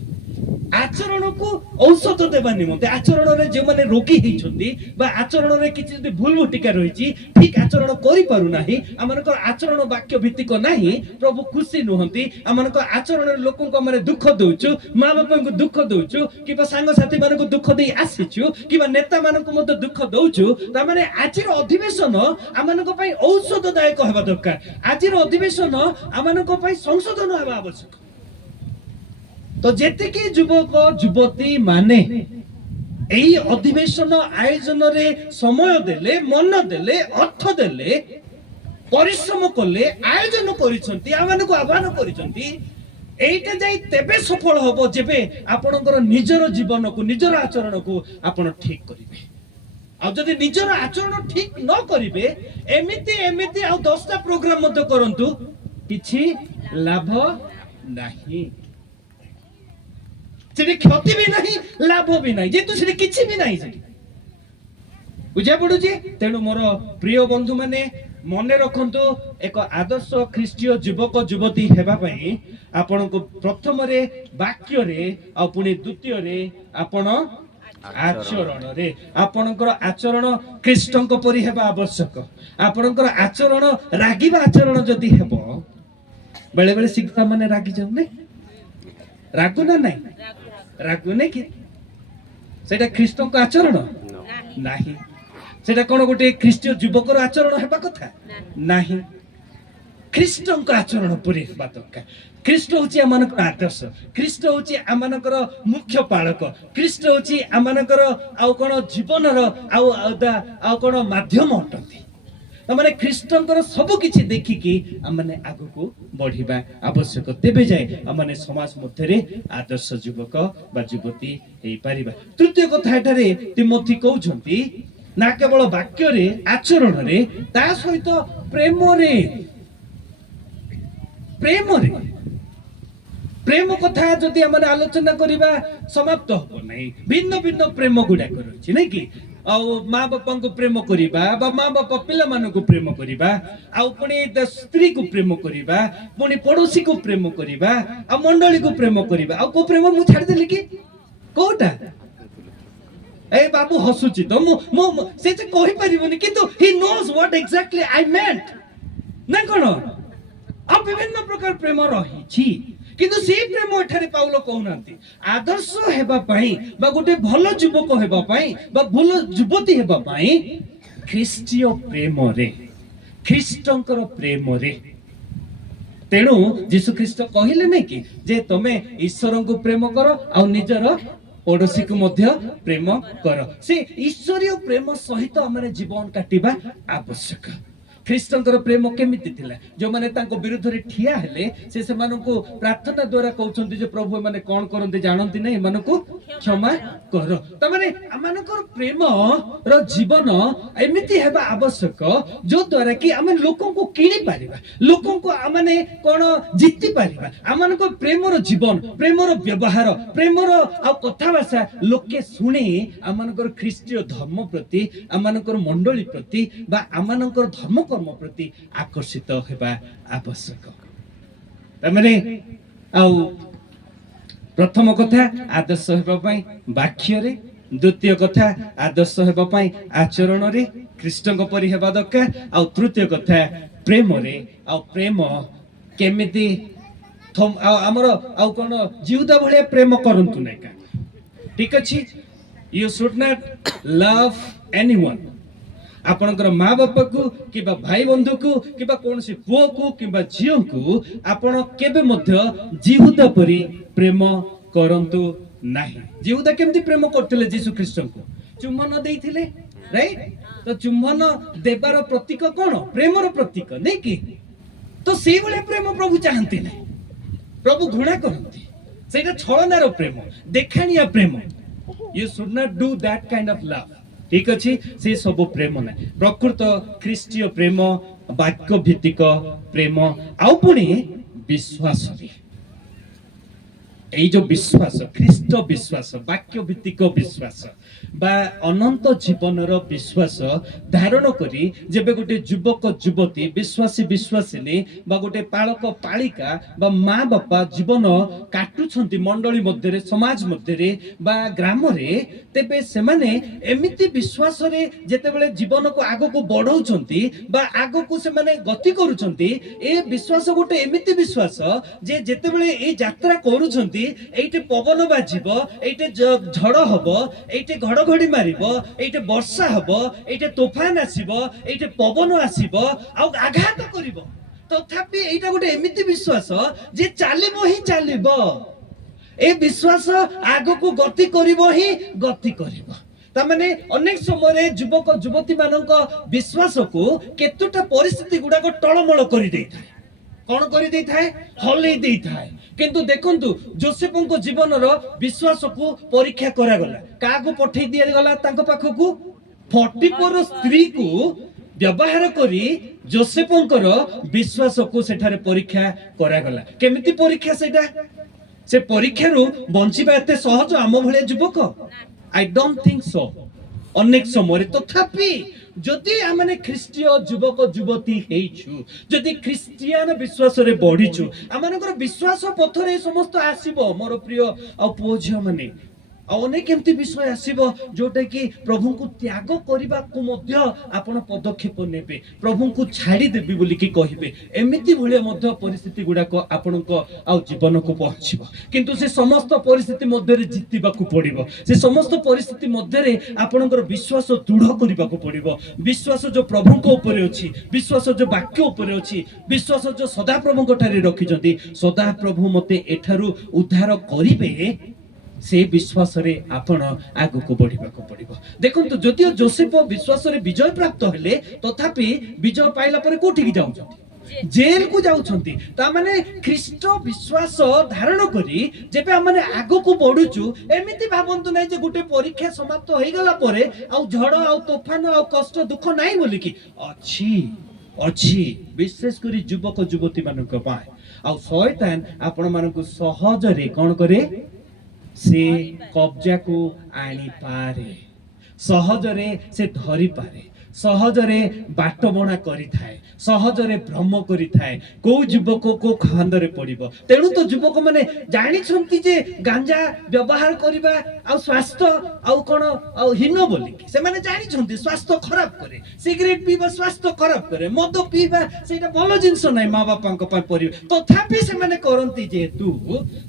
आचरण को औषध देवा निमंते, आचरण रे जे माने रोगी हेछथि बा आचरण रे किछि जदि भूल भटिका रहिछि, ठीक आचरण करि पारु नाही, आमानकर आचरण वाक्य भित्तिक नाही, प्रभु खुशी नुहंती। आमानकर आचरण रे लोकन को माने दुख दउछु, मां बापन को दुख दउछु, किबा संग साथी मान को दुख देई आसीछु, किबा नेता मान को मते दुख दउछु। ता माने आजिर अधिवेशन आमानक पई औषधदायक हेबा दरकार। आजिर अधिवेशन आमानक पई संशोधन हेबा आवश्यक। तो जेतिकी युवक युवती माने एई अधिवेशन आयोजन रे समय देले, मन देले, अर्थ देले, परिश्रम कले, आयोजन करिसंती, आमानकु आह्वान करिसंती, एइटा जाई तेबे सफल होबो जेबे आपणकर निजर जीवन को निजर आचरण को आपण ठीक करिवे। आ जदि निजर आचरण ठीक न करिवे एमिति एमिति आ 10टा प्रोग्राम मध्य करंतु किछि लाभ नाही। सेठी क्षति भी नहीं, लाभ भी नहीं, जेतु सेठी किछि भी नहीं। सेठी बुझा पड़ुछि। तेणु मोर प्रिय बंधु माने मने रखंतु एक आदर्श ख्रीष्टीय युवक युवती हेबा पई आपण को प्रथम रे वाक्य रे आ पुनी द्वितीय रे आपण आचरण रे आपणकर आचरण ख्रीष्टଙ୍କ परि हेबा आवश्यक। आपणकर आचरण रागिबा आचरण जदि हेबो, बेले बेले शिक्षा माने रागी जाउ नै, रागु ना नहीं, रागु नहीं कि सेटा ख्रीष्टଙ୍କ आचरण नाही। सेटा कोन गोटे ख्रीष्टीय युवकर आचरण हेबा कथा नाही। ख्रीष्टଙ୍କ आचरण परि हेबा दरकार। ख्रीष्ट होची आमानकर आदर्श, ख्रीष्ट होची आमानकर मुख्य पालक, ख्रीष्ट होची आमानकर आउ कोन जीवनर आउ कोन माध्यम अटंती। तमाने ख्रीष्टंकर सब किछि देखिकी आमाने आगु को बढ़िबा आवश्यक। तेबे जाय आमाने समाज मध्य रे आदर्श युवक बा युवती हेई परिबा। तृतीय कथा एटारे तिमोथी कहउछंती ना केवल वाक्य रे आचरण रे ता सहित प्रेम रे, प्रेम रे, प्रेम कथा जदि आमाने आलोचना करिबा समाप्त हो नै। भिन्न भिन्न प्रेम गुडा करछि नै कि माँ बापा को प्रेम करिबा बा माँ बापा पिला मान को प्रेम करिबा, आ पुणी स्त्री को प्रेम करिबा, पुणी पड़ोसी को प्रेम करिबा, आ मंडली को प्रेम करिबा। आ को प्रेम मु छाड़ देली कि कोटा ए बाबू हसुची तो मु से जे कहि परिबोनी, किंतु ही नोज व्हाट एक्जेक्टली आई मेंट ना कोन। आ विभिन्न प्रकार प्रेम रहिछि, किंतु से प्रेम एठारे पाउल कहउनांती आदर्श हेबा पई बा गोटे भलो युवक हेबा पई बा भलो युवती हेबा पई ख्रीष्टीय प्रेम रे, ख्रीष्टंकर प्रेम रे। तेणु यीशु ख्रीष्ट कहिले नै कि जे तमे ईश्वर को प्रेम करो आ निजर पड़ोसी को मध्य प्रेम करो। से ईश्वरीय प्रेम सहित हमरे जीवन काटिबा आवश्यक। ख्रीष्टंकर प्रेम केमिति थिला? जो माने तांको विरुद्ध रे ठिया हेले से मानको प्रार्थना द्वारा कहउछन्ती जे प्रभु माने कोन करन्ते जानन्ति नै, मानको क्षमा कर। त माने आमानकर प्रेम रो जीवन एमिति हेबा आवश्यक जो द्वारा कि आमे लोकन को किनि पारिबा, लोकन को आमाने कोन जित्ति पारिबा। आमानको प्रेम रो जीवन, प्रेम रो व्यवहार, प्रेम रो आ कथा भाषा लोके सुने आमानकर ख्रीष्टीय धर्म प्रति, आमानकर मंडली प्रति बा आमानकर धर्म कर्म प्रति आकर्षित हेबा आवश्यक। तमाने आउ प्रथम कथा आदर्श हेबा पई वाक्य रे द्वितीय कथा आदर्श हेबा पई आचरण रे कृष्ण परि हेबा दरकार आ तृतीय कथा प्रेम रे आ प्रेम केमिति आमर आ कोन जीवदा भलिया प्रेम करंतु नै का ठीक अछि you should not love anyone आपणकर माँ बापा को कि भाई बंधु को कि कौन सी पुओ को कि झील को आपण केबे मध्य जीवदा परि प्रेम करंतु नाही जीवदा केमती प्रेम करथिले यीशु ख्रीष्ट को चुम्बन देइथिले राइट तो चुम्बन देबार प्रतीक कोन प्रेमर प्रतीक नै कि तो सेई भले प्रेम प्रभु चाहंती नै प्रभु घृणा करंती सेटा छळनार प्रेम देखानिया प्रेम you should not do that kind of love ठीक अच्छी से सब प्रेम ना प्रकृत ख्रीष्टीय प्रेम वाक्य भित्तिक प्रेम आउ पुणी विश्वास এই যে বিশ্বাস খ্রিস্ট বিশ্বাস বাক্য ভিত্তিক বিশ্বাস বা অনন্ত জীবনর বিশ্বাস ধারণ করি যেবে গোটে যুবক যুবতী বিশ্বাসী বিশ্বাসিনী বা গোটে পালক পালিকা বা মা বাপা জীবন কাটুছন্তি মণ্ডলী মধ্যে সমাজ মধ্যে বা গ্রামরে তেবে সেমানে এমিতি বিশ্বাসরে যেতেবেলে জীবনকু আগকু বঢ়াউছন্তি বা আগকু সেমানে গতি করুছন্তি এ বিশ্বাস গোটে এমিতি বিশ্বাস যে যেতেবেলে এই যাত্রা করুছন্তি এইটে পবন বাজিব এইটে ঝড় হব এইটে ঘড়ঘড়ি মারিব এইটে বর্ষা হব এইটে তোফান আসিব এইটে পবন আসিব আউ আঘাত করিব তথাপি এইটা গোটে এমিতি বিশ্বাস যে চালিব হি চালিব এই বিশ্বাস আগকু গতি করিব হি গতি করিব তামানে অনেক সময় যুবক যুবতী মানক বিশ্বাসকু কেতুটা পরিস্থিতি গুড়াক টলমল করে দেইথায় কোন করে দেইথায় হলেই দেইথায় কিন্তু দেখন্তু যোসেফଙ୍କ জীবনର ବିଶ୍ୱାସକୁ ପରୀକ୍ଷା କରାଗଲା କାହାକୁ ପଠେଇ ଦିଆଗଲା ତାଙ୍କ ପାଖକୁ ଫଟିପର ସ୍ତ୍ରୀକୁ ବ୍ୟବହାର କରି ଯୋସେଫଙ୍କର ବିଶ୍ୱାସକୁ ସେଠାରେ ପରୀକ୍ଷା କରାଗଲା କେମିତି ପରୀକ୍ଷା ସେଇଟା ସେ ପରୀକ୍ଷାରୁ ବଞ୍ଚିବା ଏତେ ସହଜ ଆମ ଭଳିଆ ଯୁବକ ଆଇ ଡୋଣ୍ଟ ଥିଙ୍କ ସୋ ଅନେକ ସମୟରେ ତଥାପି যদি ଆମେ ଖ୍ରୀଷ୍ଟୀୟ ଯୁବକ ଯୁବତୀ ହେଇଛୁ ଯଦି ଖ୍ରୀଷ୍ଟିଆନ ବିଶ୍ୱାସରେ ବଢିଛୁ ଆମମାନଙ୍କର ବିଶ୍ୱାସ ପଥରେ ସମସ୍ତ ଆସିବ ମୋର ପ୍ରିୟ ଆଉ ପୁଅ ଝିଅ ମାନେ ଆଉ ଅନେକ ଏମିତି ବିଷୟ ଆସିବ ଯୋଉଟା କି ପ୍ରଭୁଙ୍କୁ ତ୍ୟାଗ କରିବାକୁ ମଧ୍ୟ ଆପଣ ପଦକ୍ଷେପ ନେବେ ପ୍ରଭୁଙ୍କୁ ଛାଡ଼ିଦେବି ବୋଲିକି କହିବେ ଏମିତି ଭଳିଆ ମଧ୍ୟ ପରିସ୍ଥିତି ଗୁଡାକ ଆପଣଙ୍କ ଆଉ ଜୀବନକୁ ପହଞ୍ଚିବ କିନ୍ତୁ ସେ ସମସ୍ତ ପରିସ୍ଥିତି ମଧ୍ୟରେ ଜିତିବାକୁ ପଡିବ ସେ ସମସ୍ତ ପରିସ୍ଥିତି ମଧ୍ୟରେ ଆପଣଙ୍କର ବିଶ୍ୱାସ ଦୃଢ କରିବାକୁ ପଡିବ ବିଶ୍ୱାସ ଯୋଉ ପ୍ରଭୁଙ୍କ ଉପରେ ଅଛି ବିଶ୍ୱାସ ଯୋଉ ବାକ୍ୟ ଉପରେ ଅଛି ବିଶ୍ୱାସ ଯୋଉ ସଦାପ୍ରଭୁଙ୍କ ଠାରେ ରଖିଛନ୍ତି ସଦାପ୍ରଭୁ ମତେ ଏଠାରୁ ଉଦ୍ଧାର କରିବେ से विश्वास रे आपण आगको बढ़िबाको पड़िबो देखंतु जदियो जोसेफ विश्वास रे विजय प्राप्त हेले तथापि विजय पाइला परे कोठी की जाउछंती जेल को जाउछंती ता माने ख्रीष्ट विश्वास धारण करी जेबे हमने आगको बढ़ुचु एमिति भाबंतु नै जे गुटे परीक्षा समाप्त होई गला परे आ झड़ आ तूफान आ कष्ट दुख नै बोली की अछि अछि विशेष करी युवक युवती मानक पाए आ शैतान आपण मानक सहज रे कोन करे से कब्जा को आनी पारे सहजरे से धरी पारे सहजरे बाट बणा करि थाए सहजरे भ्रम करि थाए को युवक को खांदरे पड़िबो तेणु तो युवक माने जानि छंती जे गांजा व्यवहार करिबा आ स्वास्थ्य आ कोन आ हीन बोली से माने जानि छंती स्वास्थ्य खराब करे सिगरेट पीबा स्वास्थ्य खराब करे मद पीबा सेटा भलो जिंस नै माँ बापांक पय परि तथापि से माने करंती जे तू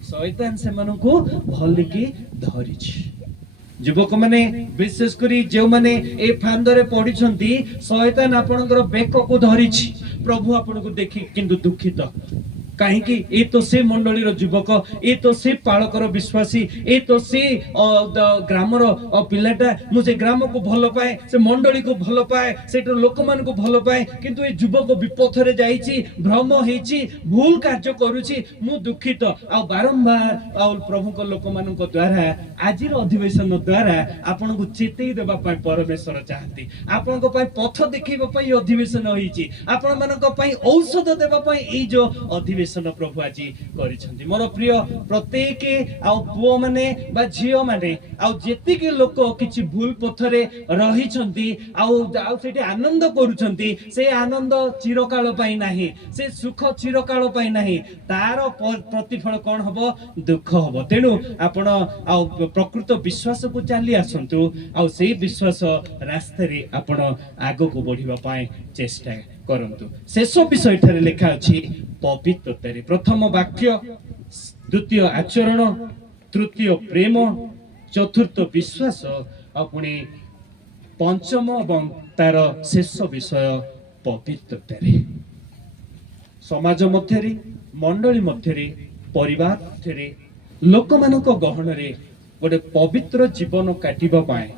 शैतान से मानको भलिकी धरिछि युवक माने विशेष करी जो माने ए फांदरे पड़ी छंती शैतान आपनकर बेक को धरिछि प्रभु आपन को देखि किंतु दुखित काहे कि ए तो से मंडलीर युवक ए तो से पालकर विश्वासी ए तो से ग्रामर पिलाटा मु से ग्राम को भलो पाए से मंडली को भलो पाए सेटर लोक मान को भलो पाए किंतु ए युवक विपथ रे जाईची भ्रम हेची भूल कार्य करूची मु दुखित आ बारंबार आ प्रभु को लोक मान को द्वारा आजिर अधिवेशन द्वारा आपन को चेतई देबा पाए परमेश्वर चाहती आपन को पाए पथ देखैबा पाए अधिवेशन होईची आपन मान को पाए औषध देबा पाए ए जो अधिवेशन अधिवेशन प्रभु आज कर मोर प्रिय प्रत्येक आ पुओ माने बा झियो माने आ जेतिके लोक किछि भूल पथरे रहिछंती आ सेठी आनंद करूछंती से आनंद चिरकाल पाई नाही से सुख चिरकाल पाई नाही तार प्रतिफल कोन हबो दुख हबो तेनु आपण आ प्रकृत विश्वास को चली आसंतु आ से विश्वास रास्ता रे आपण आगो को बढ़िबा पाए चेष्टा करंतु शेष विषय ठारे लिखा अछि पवित्रता रे प्रथम वाक्य द्वितीय आचरण तृतीय प्रेम चतुर्थ विश्वास अपने पंचम एवं तार शेष विषय पवित्रता रे समाज मध्य मंडली मध्य परिवार मध्य लोक मानक गहन रे गोटे पवित्र जीवन काटिबा पाए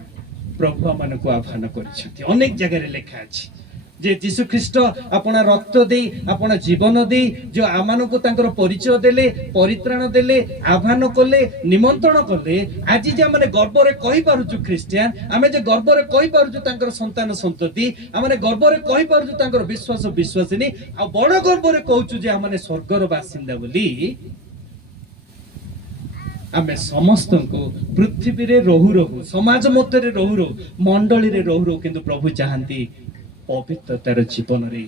प्रभु मानक आह्वान कर अनेक जगह लिखा अछि जे जीशु ख्रीस्ट अपना रक्त दे अपना जीवन दे जो आमानकु तांकर परिचय देले परित्राण देले आह्वान कले निमंत्रण कले आज जे आमे गर्व रे कहि पारुछु क्रिश्चियन आमे जे गर्व रे कहि पारुछु तांकर संतान संतति आमे गर्व रे कहि पारुछु तांकर विश्वास विश्वासिनी आ बड़ गर्व रे कहूछु जे आमे स्वर्गर बासिंदा बोली आमे समस्त को पृथ्वी रे रहु रहु समाज मध्य रे रहु रहु मंडली रे रहु रहु किंतु प्रभु चाहंती पवित्रतार जीवन रे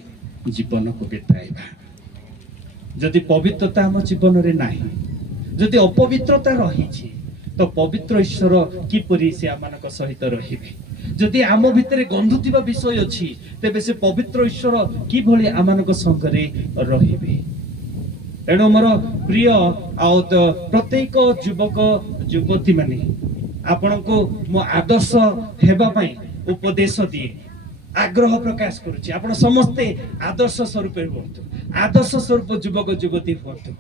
जीवन को बिताइबा जदि पवित्रता हम जीवन रे नाही जदि अपवित्रता रही तो पवित्र ईश्वर किपरि से आमानक सहित रहिबे जदि आम भितरे गंधुतिबा विषय अछि तेबे से पवित्र ईश्वर कि भली आमानक संग रे रहिबे एणु मोर प्रिय आउ प्रत्येक युवक युवती माने आपण को मो आदर्श हेबा पई उपदेश दिए आग्रह प्रकाश करुछि आपण समस्ते आदर्श स्वरूप हुअन्तु आदर्श स्वरूप युवक युवती हुअन्तु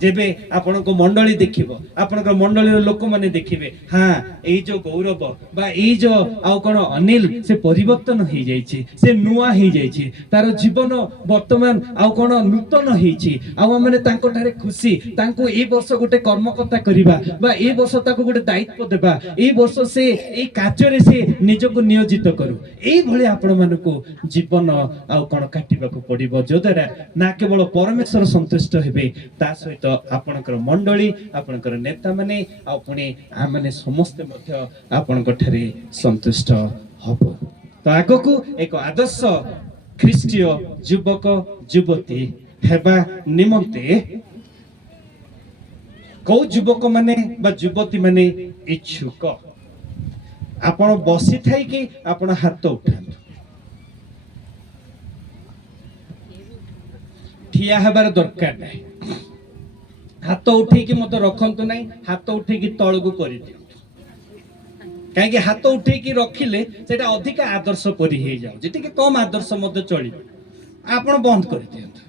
जेबे आपण को मंडली देखिबो आपण को मंडली रो लोक माने देखिबे हां एई जो गौरव बा एई जो आउ कोन अनिल से परिवर्तन हो जाईछि से नुआ हो जाईछि तार जीवन वर्तमान आउ कोन नूतन होईछि आउ माने तांको ठारे खुशी तांको ए वर्ष गोटे कर्मकर्ता करिबा बा ए वर्ष ताको गोटे दायित्व देबा ए वर्ष से ए कार्य रे से निजको नियोजित करू एई भली आपण मानको जीवन आउ कोन काटिबा को पड़िबो जो द्वारा ना केवल परमेश्वर संतुष्ट हेबे ता सहित आपणकर मंडली आपणकर नेता माने आपणे आमने समस्त मध्य आपणक ठरे संतुष्ट हबो तो आगो को एक आदर्श ख्रीष्टीय युवक युवती हेबा निमंते को युवक माने बा युवती माने इच्छुक आपण बसी थाई कि आपण हाथ उठाନ୍ତୁ ठिया हेबार दरकार नाही हाथ उठे मत रखंतु नहीं हाथ उठे तलू कर कहीं हाथ उठे रखिले से अधिक आदर्श परी हो जाऊँ टे कम आदर्श मत चल आप बंद कर दियंतु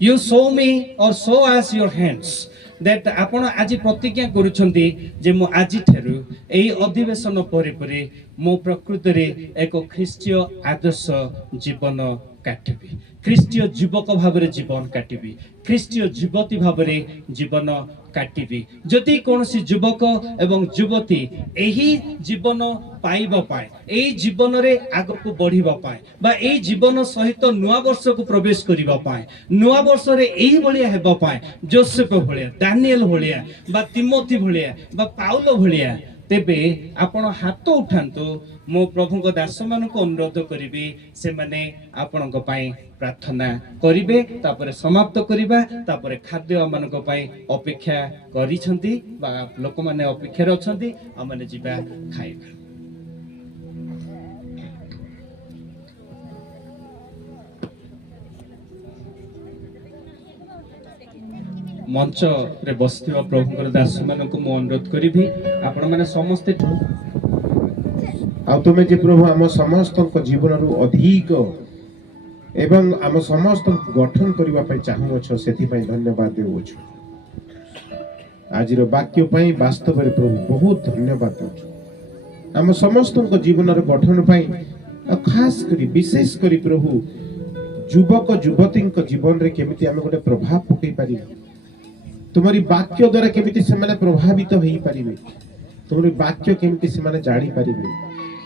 यू शो मी और show us your hands that आपण आज प्रतिज्ञा करुछंती जे मु आज ठारू एई अधिवेशन परे परे मो प्रकृत रे एक ख्रीष्टीय आदर्श जीवन काटिबी ख्रीष्टीय युवक भावरे जीवन काटिबी ख्रीष्टीय युवती भावरे जीवन काटिबी जदि कोनसी युवक एवं युवती एही जीवन पाइबा पाए एही जीवन रे आगो को बढ़िबा पाए बा एही जीवन सहित नुआ वर्ष को प्रवेश करिबा पाए नुआ वर्ष रे एही भलिया हेबा पाए जोसेफ भलिया दानिएल भलिया बा तिमोथी भलिया बा पाउलो भलिया तेबे आपण हाथ उठांतु मो प्रभु को दास मान को अनुरोध करी से माने आपण प्रार्थना करिवे तापर समाप्त करिबा तापर खाद्य मान अपेक्षा करिसंती बा लोक माने अपेक्षा रे अछंती आ माने जिबा खाइबा मंच रे बसथिबा प्रभुकर दास मान को मो अनुरोध करी आपण माने समस्ते आ तुमे जे प्रभु आम समस्त जीवन रु अधिक एवं आम समस्त गठन करबा पई चाहूछ सेति पई धन्यवाद देउछ आज रो वाक्य पई वास्तव रे प्रभु बहुत धन्यवाद देउछ आम समस्त जीवन रो गठन पई खास करी विशेष करी प्रभु युवक युवती जीवन रे केमिति आम गोटे प्रभाव पकई पारी तुम्हारी वाक्य द्वारा केमिति से माने प्रभावित होई पारिबे तुम्हारी वाक्य केमिति से माने जानि पारिबे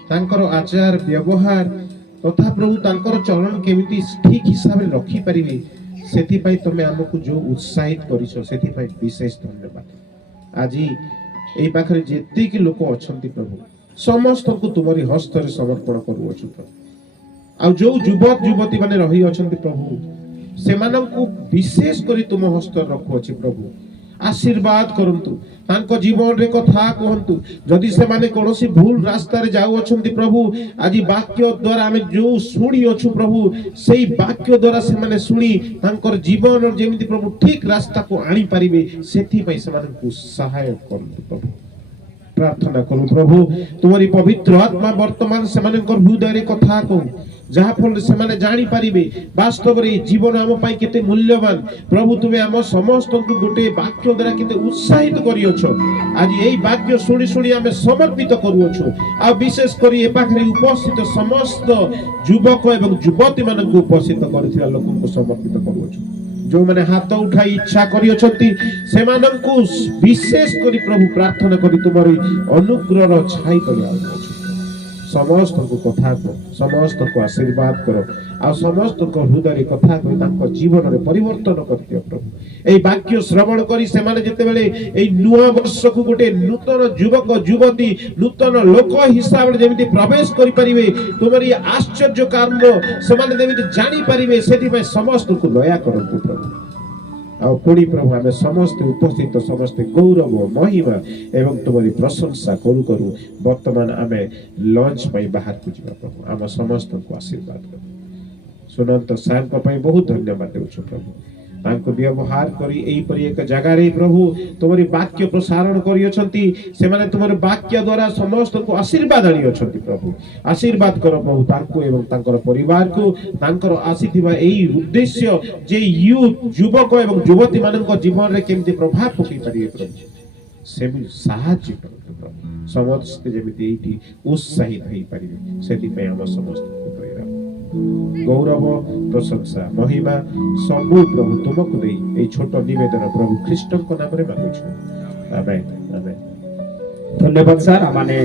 तांकर आचार व्यवहार तथा प्रभु तांकर चलन केमिति ठीक हिसाब रे रखी पारिबे ସେଥିପାଇଁ ତମେ ଆମକୁ ଯୋଉ ଉତ୍ସାହିତ କରିଛ ସେଥିପାଇଁ ବିଶେଷ ଧନ୍ୟବାଦ। ଆଜି ଏଇ ପାଖରେ ଯେତିକି ଲୋକ ଅଛନ୍ତି ପ୍ରଭୁ ସମସ୍ତଙ୍କୁ ତୁମରି ହସ୍ତରେ ସମର୍ପଣ କରୁଅଛୁ ପ୍ରଭୁ। ଆଉ ଯୋଉ ଯୁବକ ଯୁବତୀ ମାନେ ରହି ଅଛନ୍ତି ପ୍ରଭୁ ସେମାନଙ୍କୁ ବିଶେଷ କରି ତୁମ ହସ୍ତରେ ରଖୁଅଛି ପ୍ରଭୁ। ଆଶୀର୍ବାଦ କରନ୍ତୁ, ତାଙ୍କ ଜୀବନରେ କଥା କୁହନ୍ତୁ। ଯଦି ସେମାନେ କୌଣସି ଭୁଲ ରାସ୍ତାରେ ଯାଉଅଛନ୍ତି ପ୍ରଭୁ ଆଜି ବାକ୍ୟ ଦ୍ୱାରା ଆମେ ଯୋଉ ଶୁଣି ଅଛୁ ପ୍ରଭୁ ସେଇ ବାକ୍ୟ ଦ୍ୱାରା ସେମାନେ ଶୁଣି ତାଙ୍କର ଜୀବନର ଯେମିତି ପ୍ରଭୁ ଠିକ ରାସ୍ତାକୁ ଆଣିପାରିବେ ସେଥିପାଇଁ ସେମାନଙ୍କୁ ସହାୟ କରନ୍ତୁ ପ୍ରଭୁ। प्रार्थना करूं प्रभु तुम्हारी पवित्र आत्मा वर्तमान सेमानकर हृदय कथा कहू जहा फल से माने जानी पारिबे वास्तव रे जीवन हम पई केते मूल्यवान। प्रभु तुमे हम समस्त को गोटे वाक्य द्वारा केते उत्साहित करियोछो। आज एई वाक्य सुनी सुनी हमें समर्पित करूछो। आ विशेष करी ए पाखरे उपस्थित समस्त युवक एवं युवती मानन को उपस्थित करथिया लोकन को समर्पित करूछो। जो मैंने हाथ उठाई इच्छा करियोछंती सेमानंकु विशेष करी प्रभु प्रार्थना करी तुम्हारी अनुग्रह छाई करी आउछो। समस्त को कथा को समस्त को आशीर्वाद करो आ समस्त को हृदय कथा को तांको जीवन रे परिवर्तन करतियो प्रभु। एई वाक्य श्रवण करी से माने जते बेले एई नुआ वर्ष को गोटे नूतन युवक युवती नूतन लोक हिसाब रे जेमिति प्रवेश करि परिबे तुम्हारी आश्चर्य कार्य से माने जेमिति जानि परिबे सेति पे समस्त को दया करंतु प्रभु। आ पुणी प्रभु आमे समस्त उपस्थित समस्त गौरव महिमा एवं तुम्हारी प्रशंसा करू करू वर्तमान आमे लंच पई बाहर को जीवा प्रभु। आम समस्त को आशीर्वाद करू। सुनंत सार को पई बहुत धन्यवाद देउछु प्रभु। तांको व्यवहार करी एई परि एक जगह रे प्रभु तुम्हारी वाक्य प्रसारण करी अछंती से माने तुम्हारे वाक्य द्वारा समस्त को आशीर्वाद आनी अछंती प्रभु। आशीर्वाद करो प्रभु तांको एवं तांकर परिवार को तांकर आसीथिबा एई उद्देश्य जे यूथ युवक एवं युवती मानक जीवन रे केमति प्रभाव पकई परिए प्रभु सेमि साहाय्य करतो प्रभु। समस्त जेमिति एठी उत्साहित होई परिबे सेति पे हम समस्त को प्रेरणा गौरव प्रशंसा महिमा सबु प्रभु तुमको देई ए छोट निवेदन प्रभु ख्रीष्ट को नाम रे मांगुछु। आमेन आमेन। धन्यवाद सर। आमाने